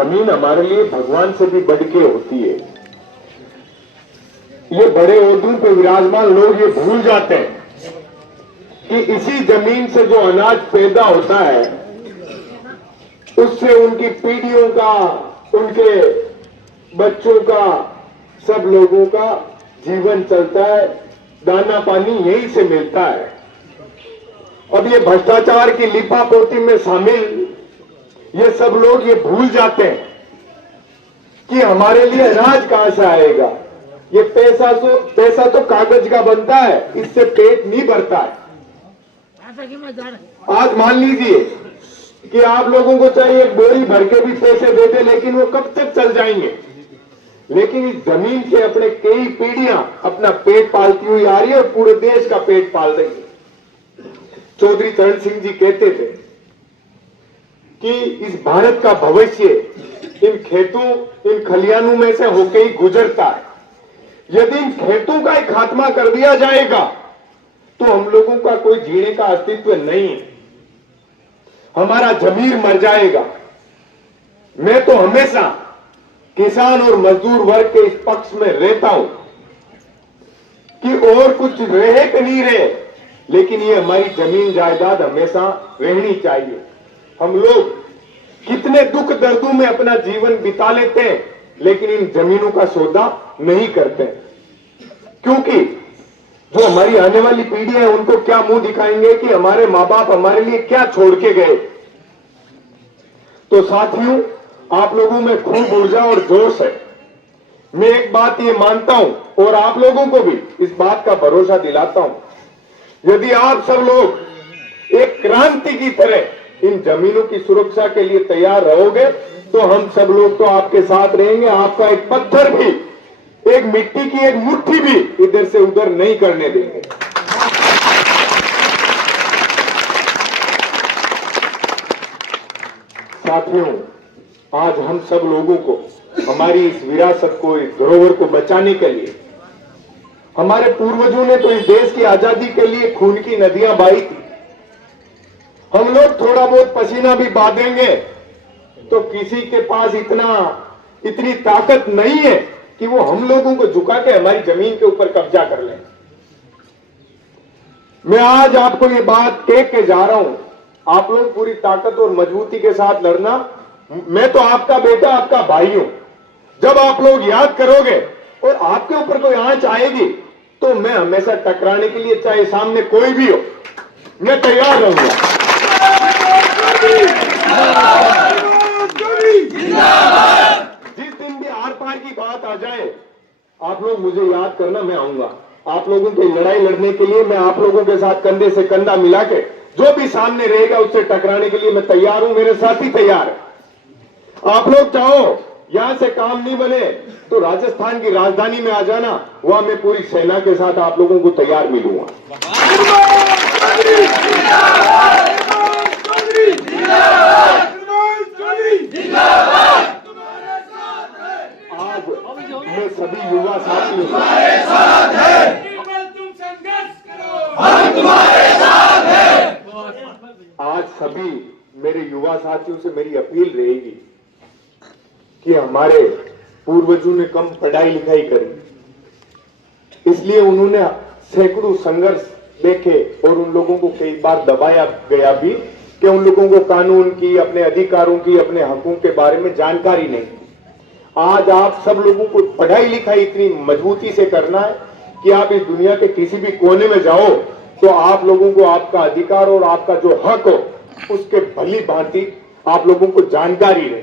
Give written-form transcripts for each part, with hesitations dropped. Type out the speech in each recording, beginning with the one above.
जमीन हमारे लिए भगवान से भी बढ़ के होती है। ये बड़े ओहदों पे विराजमान लोग ये भूल जाते हैं कि इसी जमीन से जो अनाज पैदा होता है उससे उनकी पीढ़ियों का, उनके बच्चों का, सब लोगों का जीवन चलता है, दाना पानी यहीं से मिलता है। अब ये भ्रष्टाचार की लिपापोती में शामिल ये सब लोग ये भूल जाते हैं कि हमारे लिए अनाज कहां से आएगा। ये पैसा तो कागज का बनता है, इससे पेट नहीं भरता है। आज मान लीजिए कि आप लोगों को चाहिए एक बोरी भर के भी पैसे दे दे, लेकिन वो कब तक चल जाएंगे। लेकिन इस जमीन से अपने कई पीढ़ियां अपना पेट पालती हुई आ रही है और पूरे देश का पेट पाल रही है। चौधरी चरण सिंह जी कहते थे कि इस भारत का भविष्य इन खेतों, इन खलियानों में से होके ही गुजरता है। यदि इन खेतों का ही खात्मा कर दिया जाएगा तो हम लोगों का कोई जीने का अस्तित्व नहीं है, हमारा जमीर मर जाएगा। मैं तो हमेशा किसान और मजदूर वर्ग के इस पक्ष में रहता हूं कि और कुछ रहे कि नहीं रहे, लेकिन ये हमारी जमीन जायदाद हमेशा रहनी चाहिए। हम लोग कितने दुख दर्दों में अपना जीवन बिता लेते हैं, लेकिन इन जमीनों का सौदा नहीं करते, क्योंकि जो हमारी आने वाली पीढ़ी है उनको क्या मुंह दिखाएंगे कि हमारे मां बाप हमारे लिए क्या छोड़ के गए। तो साथियों, आप लोगों में खूब ऊर्जा और जोश है। मैं एक बात ये मानता हूं और आप लोगों को भी इस बात का भरोसा दिलाता हूं, यदि आप सब लोग एक क्रांति की तरह इन जमीनों की सुरक्षा के लिए तैयार रहोगे तो हम सब लोग तो आपके साथ रहेंगे। आपका एक पत्थर भी, एक मिट्टी की एक मुट्ठी भी इधर से उधर नहीं करने देंगे। साथियों, आज हम सब लोगों को हमारी इस विरासत को, इस धरोहर को बचाने के लिए, हमारे पूर्वजों ने तो इस देश की आजादी के लिए खून की नदियां बहाई थी। हम लोग थोड़ा बहुत पसीना भी बहाएंगे तो किसी के पास इतनी ताकत नहीं है कि वो हम लोगों को झुका के हमारी जमीन के ऊपर कब्जा कर ले। मैं आज आपको ये बात कह के जा रहा हूं, आप लोग पूरी ताकत और मजबूती के साथ लड़ना। मैं तो आपका बेटा, आपका भाई हूं। जब आप लोग याद करोगे और आपके ऊपर कोई आंच आएगी तो मैं हमेशा टकराने के लिए, चाहे सामने कोई भी हो, मैं तैयार रहूंगा। जिस दिन भी आर पार की बात आ जाए, आप लोग मुझे याद करना, मैं आऊंगा। आप लोगों की लड़ाई लड़ने के लिए मैं आप लोगों के साथ कंधे से कंधा मिला के जो भी सामने रहेगा उससे टकराने के लिए मैं तैयार हूं। मेरे साथी तैयार है। आप लोग चाहो यहां से काम नहीं बने तो राजस्थान की राजधानी में आ जाना, वहां मैं पूरी सेना के साथ आप लोगों को तैयार मिलूंगा। आज मैं सभी युवा साथियों तुम्हारे साथ हैं, तुम संघर्ष करो, हम तुम्हारे साथ हैं। आज सभी मेरे युवा साथियों से मेरी अपील रहेगी कि हमारे पूर्वजों ने कम पढ़ाई लिखाई करी, इसलिए उन्होंने सैकड़ों संघर्ष देखे और उन लोगों को कई बार दबाया गया भी कि उन लोगों को कानून की, अपने अधिकारों की, अपने हकों के बारे में जानकारी नहीं। आज आप सब लोगों को पढ़ाई लिखाई इतनी मजबूती से करना है कि आप इस दुनिया के किसी भी कोने में जाओ तो आप लोगों को आपका अधिकार और आपका जो हक हो उसके भली भांति आप लोगों को जानकारी रहे,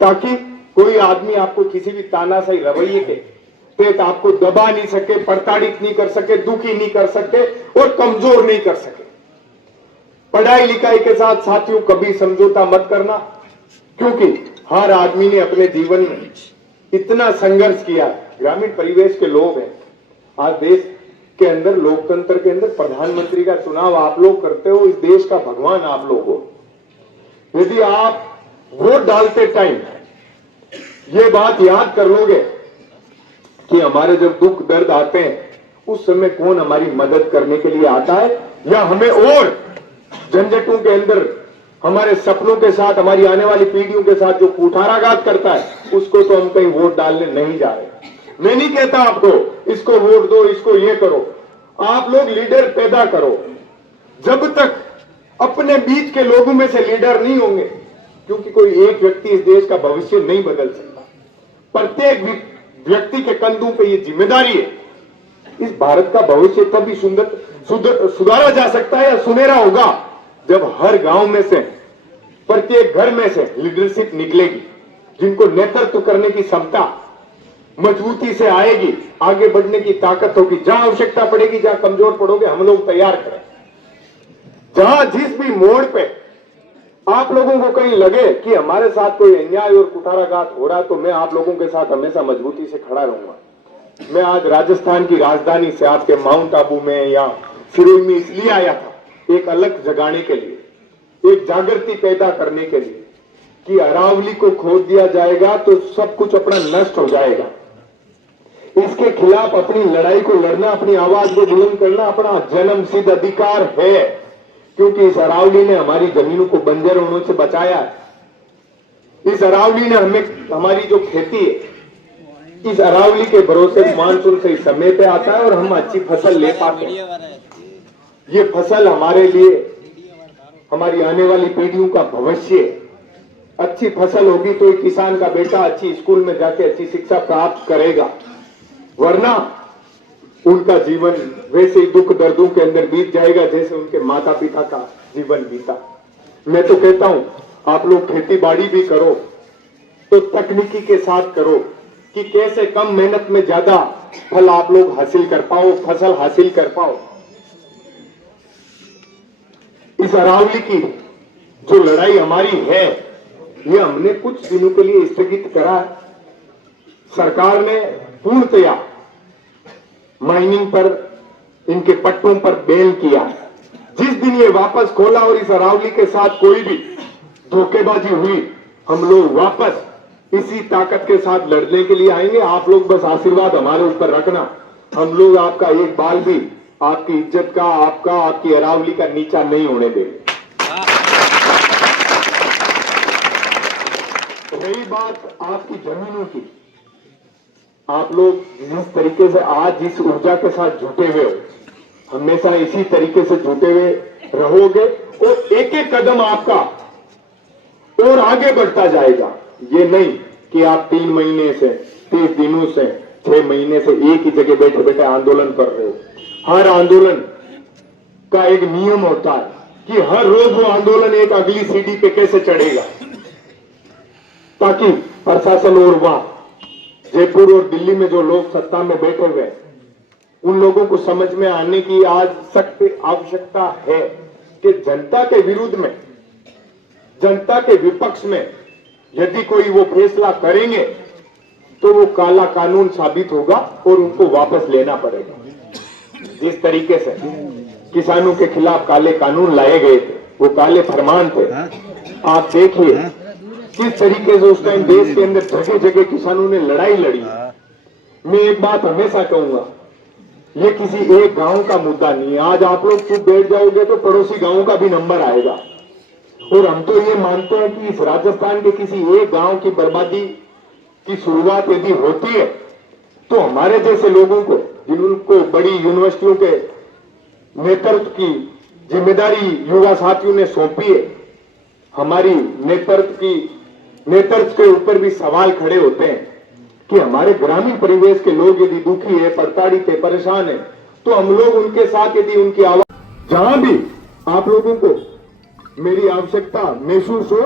ताकि कोई आदमी आपको किसी भी तानाशाही रवैये के तहत आपको दबा नहीं सके, प्रताड़ित नहीं कर सके, दुखी नहीं कर सके और कमजोर नहीं कर सके। पढ़ाई लिखाई के साथ साथियों कभी समझौता मत करना, क्योंकि हर आदमी ने अपने जीवन में इतना संघर्ष किया। ग्रामीण परिवेश के लोग हैं। आज देश के अंदर, लोकतंत्र के अंदर प्रधानमंत्री का चुनाव आप लोग करते हो, इस देश का भगवान आप लोग हो। यदि आप वोट डालते टाइम ये बात याद कर लोगे कि हमारे जब दुख दर्द आते हैं उस समय कौन हमारी मदद करने के लिए आता है, या हमें और झंझटों के अंदर हमारे सपनों के साथ, हमारी आने वाली पीढ़ियों के साथ जो कुठाराघात करता है, उसको तो हम कहीं वोट डालने नहीं जा रहे। मैं नहीं कहता आपको इसको वोट दो, इसको ये करो। आप लोग लीडर पैदा करो। जब तक अपने बीच के लोगों में से लीडर नहीं होंगे, क्योंकि कोई एक व्यक्ति इस देश का भविष्य नहीं बदल सकता, प्रत्येक व्यक्ति के कंधों पे ये जिम्मेदारी है। इस भारत का भविष्य तभी सुधारा जा सकता है या सुनहरा होगा जब हर गांव में से, प्रत्येक घर में से लीडरशिप निकलेगी, जिनको नेतृत्व करने की क्षमता मजबूती से आएगी, आगे बढ़ने की ताकत होगी। जहां आवश्यकता पड़ेगी, जहां कमजोर पड़ोगे, हम लोग तैयार करें। जहां जिस भी मोड़ पे आप लोगों को कहीं लगे कि हमारे साथ कोई अन्याय और कुठाराघात हो रहा है, तो मैं आप लोगों के साथ हमेशा मजबूती से खड़ा रहूंगा। मैं आज राजस्थान की राजधानी से आपके माउंट आबू में या सिरोही में इसलिए आया था, एक अलग जगाने के लिए, एक जागृति पैदा करने के लिए कि अरावली को खोद दिया जाएगा तो सब कुछ अपना नष्ट हो जाएगा। इसके खिलाफ अपनी लड़ाई को लड़ना, अपनी आवाज को बुलंद करना अपना जन्मसिद्ध अधिकार है, क्योंकि इस अरावली ने हमारी जमीनों को बंजर होने से बचाया है। इस अरावली ने हमें, हमारी जो खेती है, इस अरावली के भरोसे मानसून सही समय पे आता है और हम अच्छी फसल ले पाते हैं। ये फसल हमारे लिए, हमारी आने वाली पीढ़ियों का भविष्य। अच्छी फसल होगी तो एक किसान का बेटा अच्छी स्कूल में जाके अच्छी शिक्षा प्राप्त करेगा, वरना उनका जीवन वैसे ही दुख दर्दों के अंदर बीत जाएगा जैसे उनके माता पिता का जीवन बीता। मैं तो कहता हूं आप लोग खेती बाड़ी भी करो तो तकनीकी के साथ करो कि कैसे कम मेहनत में ज्यादा फल आप लोग हासिल कर पाओ, फसल हासिल कर पाओ। इस अरावली की जो लड़ाई हमारी है, ये हमने कुछ दिनों के लिए स्थगित करा। सरकार ने पूर्णतया माइनिंग पर, इनके पट्टों पर बैन किया। जिस दिन ये वापस खोला और इस अरावली के साथ कोई भी धोखेबाजी हुई, हम लोग वापस इसी ताकत के साथ लड़ने के लिए आएंगे। आप लोग बस आशीर्वाद हमारे ऊपर रखना। हम लोग आपका एक बाल भी, आपकी इज्जत का, आपकी अरावली का नीचा नहीं होने देंगे। रही बात आपकी जमीनों की, आप लोग जिस तरीके से आज जिस ऊर्जा के साथ जुटे हुए हो, हमेशा इसी तरीके से जुटे हुए रहोगे और एक एक कदम आपका और आगे बढ़ता जाएगा। ये नहीं कि आप 3 महीने से, 30 दिनों से, 6 महीने से एक ही जगह बैठे बैठे आंदोलन कर रहे हो। हर आंदोलन का एक नियम होता है कि हर रोज वो आंदोलन एक अगली सीढ़ी पे कैसे चढ़ेगा, ताकि प्रशासन और वहां जयपुर और दिल्ली में जो लोग सत्ता में बैठे हुए, उन लोगों को समझ में आने की आज सख्त आवश्यकता है कि जनता के विरुद्ध में, जनता के विपक्ष में यदि कोई वो फैसला करेंगे तो वो काला कानून साबित होगा और उनको वापस लेना पड़ेगा। जिस तरीके से किसानों के खिलाफ काले कानून लाए गए थे, वो काले फरमान थे, आप देखिए किस तरीके से उस टाइम देश के अंदर जगह जगह किसानों ने लड़ाई लड़ी। मैं एक बात हमेशा कहूंगा, ये किसी एक गांव का मुद्दा नहीं है। आज आप लोग चुप बैठ जाओगे तो पड़ोसी गांव का भी नंबर आएगा। और हम तो ये मानते हैं कि इस राजस्थान के किसी एक गांव की बर्बादी की शुरुआत यदि होती है तो हमारे जैसे लोगों को, जिनको बड़ी यूनिवर्सिटियों के नेतृत्व की जिम्मेदारी युवा साथियों ने सौंपी है, हमारी नेतृत्व के ऊपर भी सवाल खड़े होते हैं कि हमारे ग्रामीण परिवेश के लोग यदि दुखी है, प्रताड़ित है, परेशान है, तो हम लोग उनके साथ यदि उनकी आवाज, जहां भी आप लोगों को मेरी आवश्यकता महसूस हो,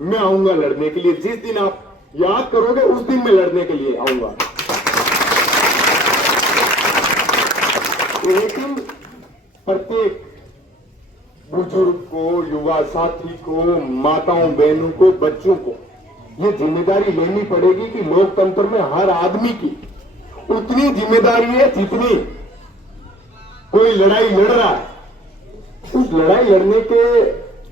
मैं आऊंगा लड़ने के लिए। जिस दिन आप याद करोगे उस दिन मैं लड़ने के लिए आऊंगा। लेकिन प्रत्येक बुजुर्ग को, युवा साथी को, माताओं बहनों को, बच्चों को ये जिम्मेदारी लेनी पड़ेगी कि लोकतंत्र में हर आदमी की उतनी जिम्मेदारी है जितनी कोई लड़ाई लड़ रहा है। उस लड़ाई लड़ने के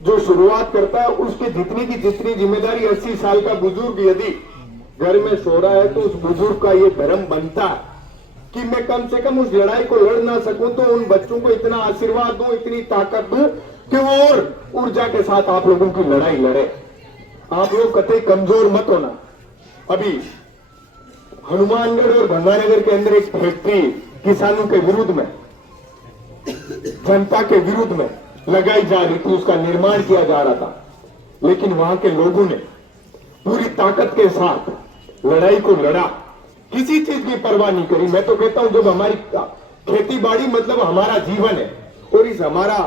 जो शुरुआत करता है उसके जितनी की जितनी जिम्मेदारी 80 साल का बुजुर्ग यदि घर में सो रहा है तो उस बुजुर्ग का ये धर्म बनता है कि मैं कम से कम उस लड़ाई को लड़ ना सकूं तो उन बच्चों को इतना आशीर्वाद दूं, इतनी ताकत दूं कि वो और ऊर्जा के साथ आप लोगों की लड़ाई लड़े। आप लोग कतई कमजोर मत होना। अभी हनुमानगढ़ और गंगानगर के अंदर एक फैक्ट्री किसानों के विरुद्ध में, जनता के विरुद्ध में लगाई जा रही थी, उसका निर्माण किया जा रहा था, लेकिन वहां के लोगों ने पूरी ताकत के साथ लड़ाई को लड़ा, किसी चीज की परवाह नहीं करी। मैं तो कहता हूं जब हमारी खेती बाड़ी मतलब हमारा जीवन है, और इस हमारा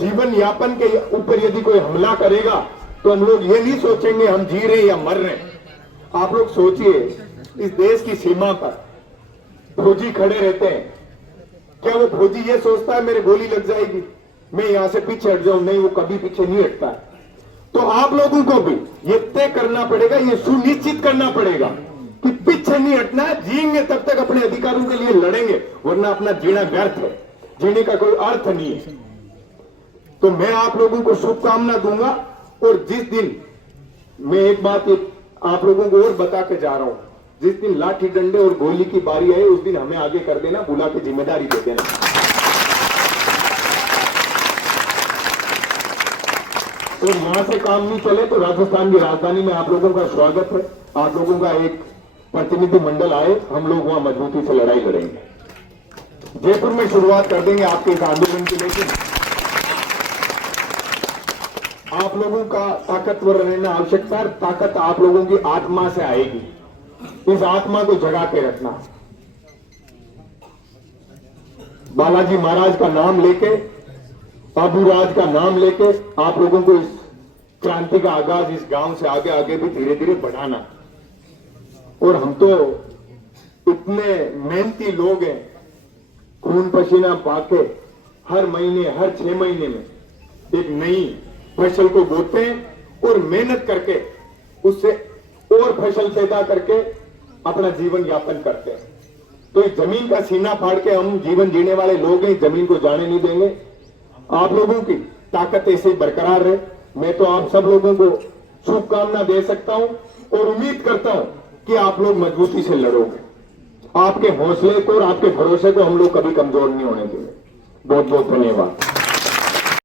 जीवन यापन के ऊपर यदि कोई हमला करेगा तो हम लोग ये नहीं सोचेंगे हम जी रहे या मर रहे। आप लोग सोचिए, इस देश की सीमा पर फौजी खड़े रहते हैं, क्या वो फौजी ये सोचता है मेरे गोली लग जाएगी मैं यहां से पीछे हट जाऊं? नहीं, वो कभी पीछे नहीं हटता है। तो आप लोगों को भी ये तय करना पड़ेगा, ये सुनिश्चित करना पड़ेगा कि पीछे नहीं हटना, जिएंगे तब तक अपने अधिकारों के लिए लड़ेंगे, वरना अपना जीना व्यर्थ है, जीने का कोई अर्थ नहीं है। तो मैं आप लोगों को शुभकामना दूंगा। और जिस दिन मैं एक बात आप लोगों को और बता के जा रहा हूं, जिस दिन लाठी डंडे और गोली की बारी आए उस दिन हमें आगे कर देना, बुला के जिम्मेदारी दे देना। और यहां से काम नहीं चले तो राजस्थान की राजधानी में आप लोगों का स्वागत है। आप लोगों का एक प्रतिनिधि मंडल आए, हम लोग वहां मजबूती से लड़ाई लड़ेंगे। जयपुर में शुरुआत कर देंगे आपके इस आंदोलन की, लेकिन आप लोगों का ताकतवर रहना आवश्यकता है। ताकत आप लोगों की आत्मा से आएगी, इस आत्मा को जगा के रखना। बालाजी महाराज का नाम लेके, बाबूराज का नाम लेके आप लोगों को इस क्रांति का आगाज इस गांव से आगे आगे भी धीरे धीरे बढ़ाना। और हम तो इतने मेहनती लोग हैं, खून पसीना पाके हर महीने, हर 6 महीने में एक नई फसल को बोते हैं और मेहनत करके उससे और फसल पैदा करके अपना जीवन यापन करते हैं। तो इस जमीन का सीना फाड़ के हम जीवन जीने वाले लोग हैं, जमीन को जाने नहीं देंगे। आप लोगों की ताकत ऐसे ही बरकरार रहे। मैं तो आप सब लोगों को शुभकामना दे सकता हूं और उम्मीद करता हूं कि आप लोग मजबूती से लड़ोगे। आपके हौसले को और आपके भरोसे को हम लोग कभी कमजोर नहीं होने देंगे। बहुत बहुत धन्यवाद।